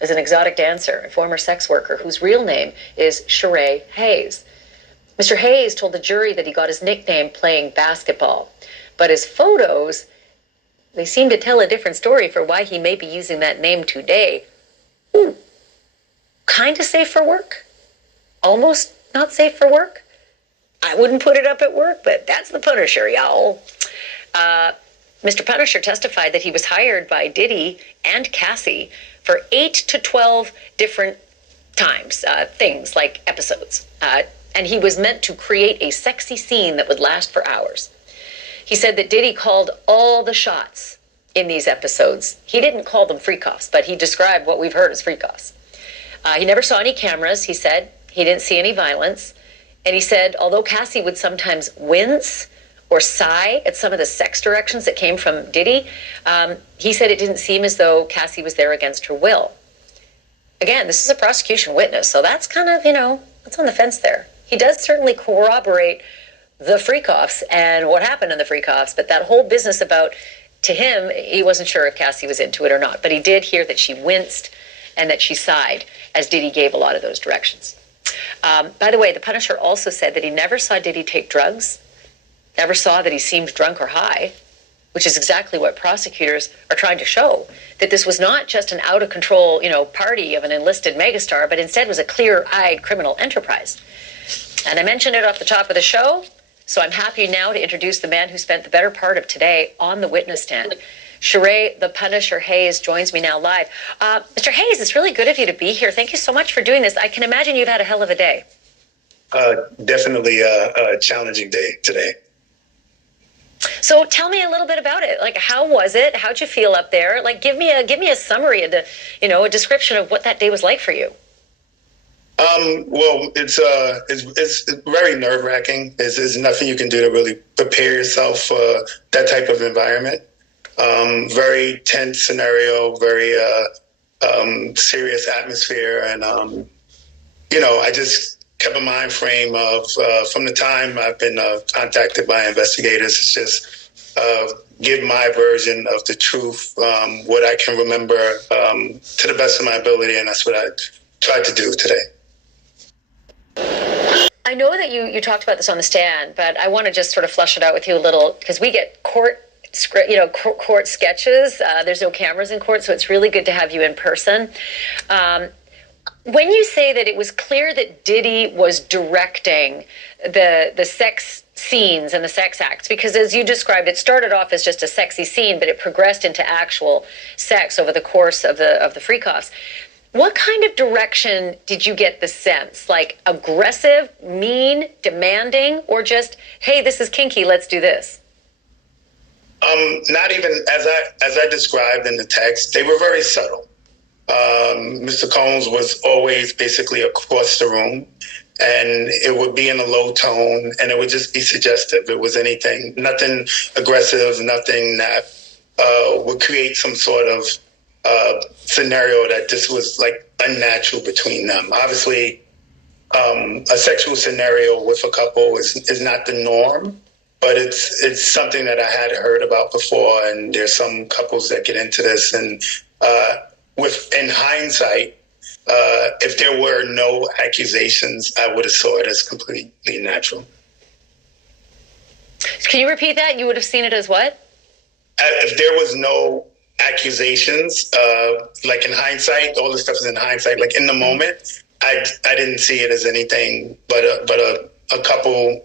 is an exotic dancer, a former sex worker whose real name is Sheree Hayes. Mr. Hayes told the jury that he got his nickname playing basketball, but his photos, they seem to tell a different story for why he may be using that name today. Ooh, kind of safe for work, almost not safe for work. I wouldn't put it up at work, but that's the Punisher, y'all. Mr. Punisher testified that he was hired by Diddy and Cassie for 8 to 12 different times, things like episodes. And he was meant to create a sexy scene that would last for hours. He said that Diddy called all the shots in these episodes. He didn't call them freak-offs, but he described what we've heard as freak-offs. He never saw any cameras, he said. He didn't see any violence. And he said, although Cassie would sometimes wince or sigh at some of the sex directions that came from Diddy, he said it didn't seem as though Cassie was there against her will. Again, this is a prosecution witness, so that's kind of, that's on the fence there. He does certainly corroborate the freak-offs and what happened in the freak-offs, but that whole business about, to him, he wasn't sure if Cassie was into it or not, but he did hear that she winced and that she sighed as Diddy gave a lot of those directions. By the way, the Punisher also said that he never saw Diddy take drugs, never saw that he seemed drunk or high, which is exactly what prosecutors are trying to show, that this was not just an out-of-control, party of an enlisted megastar, but instead was a clear-eyed criminal enterprise. And I mentioned it off the top of the show, so I'm happy now to introduce the man who spent the better part of today on the witness stand. Sheree the Punisher Hayes joins me now live. Mr. Hayes, it's really good of you to be here. Thank you so much for doing this. I can imagine you've had a hell of a day. Definitely a challenging day today. So tell me a little bit about it. Like, how was it? How'd you feel up there? Like, give me a summary, a description of what that day was like for you. Well, it's very nerve-wracking. There's nothing you can do to really prepare yourself for that type of environment. Very tense scenario, very serious atmosphere, and I just kept a mind frame of from the time I've been contacted by investigators. It's just give my version of the truth, what I can remember to the best of my ability, and that's what I tried to do today. I know that you talked about this on the stand, but I want to just sort of flush it out with you a little, because we get court sketches. There's no cameras in court, so it's really good to have you in person. When you say that it was clear that Diddy was directing the sex scenes and the sex acts, because as you described, it started off as just a sexy scene, but it progressed into actual sex over the course of the freak-offs. What kind of direction did you get the sense? Like aggressive, mean, demanding, or just, hey, this is kinky, let's do this? Not even as I described in the text. They were very subtle. Mr. Combs was always basically across the room, and it would be in a low tone, and it would just be suggestive. It was nothing aggressive, nothing that would create some sort of scenario that this was like unnatural between them. Obviously, a sexual scenario with a couple is not the norm, but it's something that I had heard about before, and there's some couples that get into this, and in hindsight, if there were no accusations, I would have saw it as completely natural. Can you repeat that? You would have seen it as what? If there was no accusations, like in hindsight, all this stuff is in hindsight. Like in the moment, I didn't see it as anything but a couple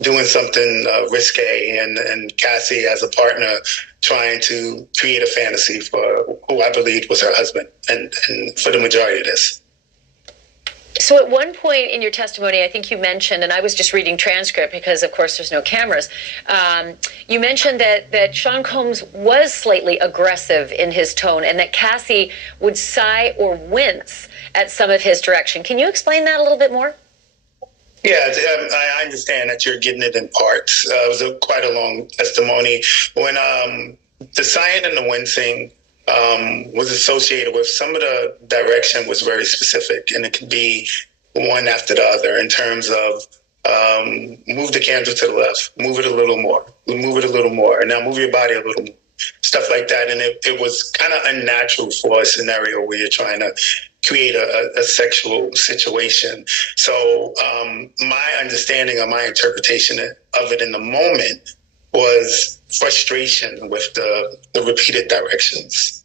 doing something risque, and Cassie as a partner trying to create a fantasy for who I believed was her husband, and for the majority of this. So at one point in your testimony, I think you mentioned, and I was just reading transcript because, of course, there's no cameras, you mentioned that Sean Combs was slightly aggressive in his tone and that Cassie would sigh or wince at some of his direction. Can you explain that a little bit more? Yeah, I understand that you're getting it in parts. It was quite a long testimony. When the sighing and the wincing was associated with, some of the direction was very specific, and it could be one after the other in terms of move the candle to the left, move it a little more, move it a little more, and now move your body a little more. stuff like that. And it was kind of unnatural for a scenario where you're trying to create a sexual situation. So my understanding or my interpretation of it in the moment was frustration with the repeated directions.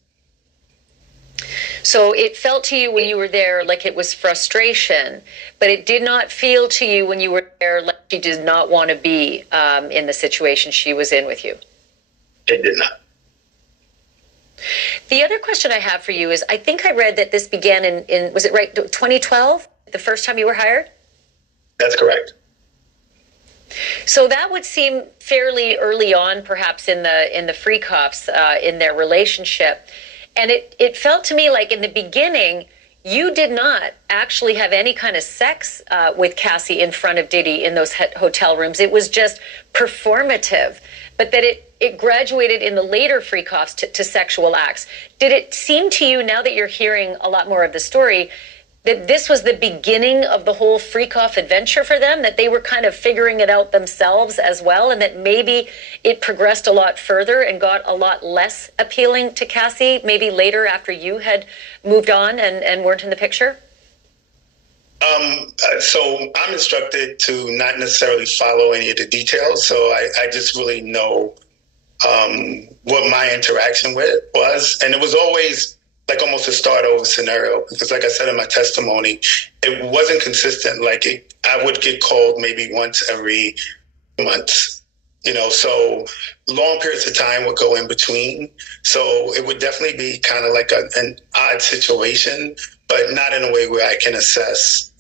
So it felt to you when you were there like it was frustration, but it did not feel to you when you were there like she did not want to be in the situation she was in with you. It did not. The other question I have for you is, I think I read that this began in was it right, 2012, the first time you were hired? That's correct. So that would seem fairly early on, perhaps in the Free Cops in their relationship. And it felt to me like in the beginning, you did not actually have any kind of sex with Cassie in front of Diddy in those hotel rooms. It was just performative, but that it graduated in the later Free Cops to sexual acts. Did it seem to you, now that you're hearing a lot more of the story, that this was the beginning of the whole Freak Off adventure for them, that they were kind of figuring it out themselves as well, and that maybe it progressed a lot further and got a lot less appealing to Cassie, maybe later after you had moved on and weren't in the picture? So I'm instructed to not necessarily follow any of the details, so I just really know what my interaction with was, and it was always like almost a start over scenario, because like I said in my testimony, it wasn't consistent. Like I would get called maybe once every month, so long periods of time would go in between. So it would definitely be kind of like an odd situation, but not in a way where I can assess.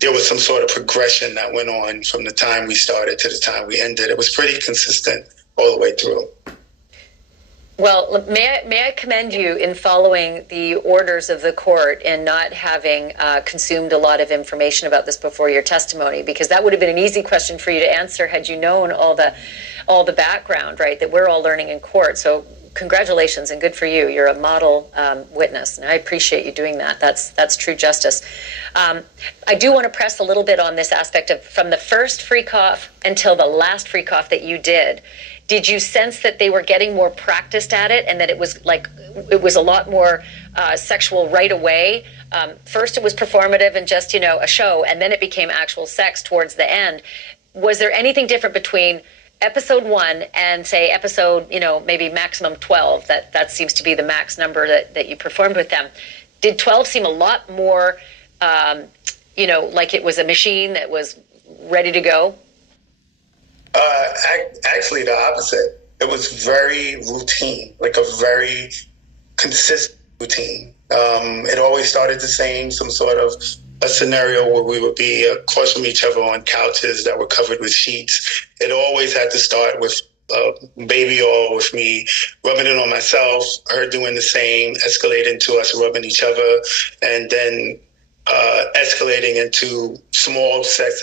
There was some sort of progression that went on from the time we started to the time we ended. It was pretty consistent all the way through. Well, may I commend you in following the orders of the court and not having consumed a lot of information about this before your testimony, because that would have been an easy question for you to answer had you known all the background, right, that we're all learning in court. So congratulations and good for you. You're a model witness, and I appreciate you doing that. That's true justice. I do want to press a little bit on this aspect of from the first Freak Off until the last Freak Off that you did. Did you sense that they were getting more practiced at it, and that it was a lot more sexual right away? First it was performative and just, a show, and then it became actual sex towards the end. Was there anything different between episode 1 and say episode, maybe maximum 12? That seems to be the max number that you performed with them. Did 12 seem a lot more, like it was a machine that was ready to go? Actually, the opposite. It was very routine, like a very consistent routine. It always started the same, some sort of a scenario where we would be across from each other on couches that were covered with sheets. It always had to start with baby oil, with me rubbing it on myself, her doing the same, escalating to us rubbing each other, and then escalating into small sex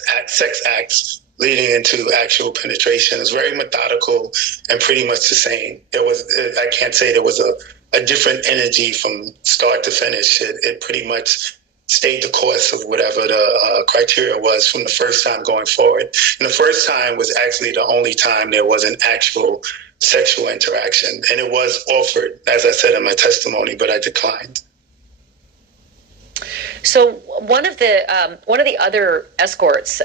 acts, leading into actual penetration. Is very methodical and pretty much the same. I can't say there was a different energy from start to finish. It pretty much stayed the course of whatever the criteria was from the first time going forward. And the first time was actually the only time there was an actual sexual interaction. And it was offered, as I said in my testimony, but I declined. So one of the other escorts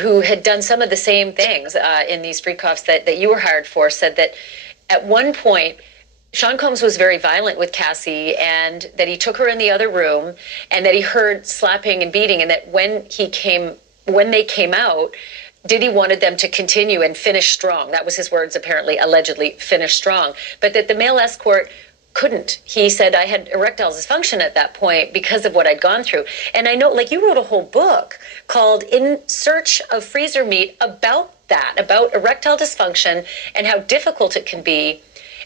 who had done some of the same things in these Freak Offs that you were hired for said that at one point Sean Combs was very violent with Cassie, and that he took her in the other room, and that he heard slapping and beating, and that when they came out, Diddy wanted them to continue and finish strong. That was his words, apparently, allegedly, finish strong. But that the male escort couldn't. He said, I had erectile dysfunction at that point because of what I'd gone through. And I know, you wrote a whole book called In Search of Freezer Meat about that, about erectile dysfunction and how difficult it can be.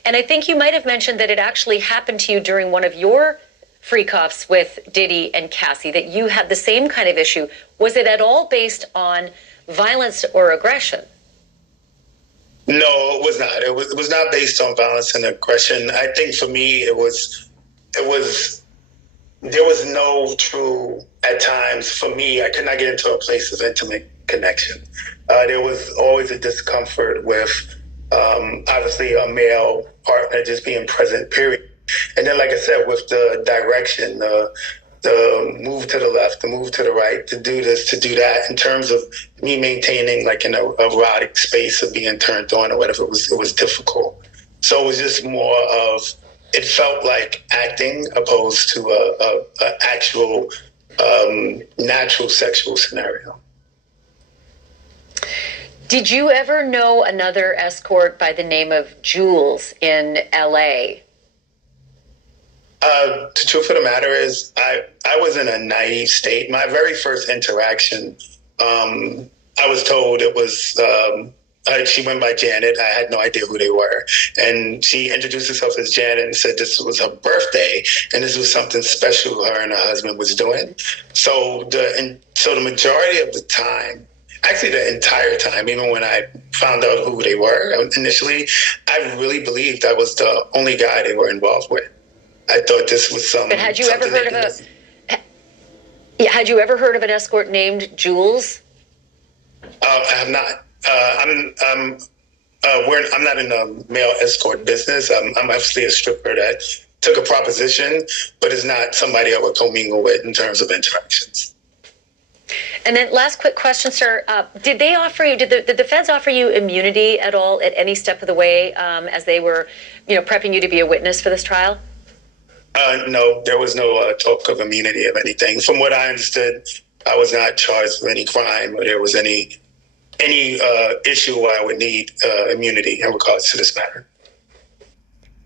And I think you might have mentioned that it actually happened to you during one of your Freak Offs with Diddy and Cassie, that you had the same kind of issue. Was it at all based on violence or aggression? No, it was not. It was not based on violence and aggression. I think for me, there was no true, at times, for me, I could not get into a place of intimate connection. There was always a discomfort with Obviously, a male partner just being present, period. And then, like I said, with the direction, the move to the left, the move to the right, to do this, to do that, in terms of me maintaining like in a erotic space of being turned on or whatever, it was difficult. So it was just more of, it felt like acting opposed to a actual natural sexual scenario. Did you ever know another escort by the name of Jules in LA? The truth of the matter is, I was in a naive state. My very first interaction, I was told it was, she went by Janet. I had no idea who they were. And she introduced herself as Janet and said this was her birthday and this was something special her and her husband was doing. So the majority of the time, actually the entire time, even when I found out who they were initially, I really believed I was the only guy they were involved with. I thought this was some. But had you ever heard of an escort named Jules? I have not. I'm not in the male escort business. I'm actually a stripper that took a proposition, but is not somebody I would commingle with in terms of interactions. And then last quick question, sir. Did the feds offer you immunity at all at any step of the way as they were, prepping you to be a witness for this trial? No, there was no talk of immunity of anything. From what I understood, I was not charged with any crime or there was any issue where I would need immunity in regards to this matter.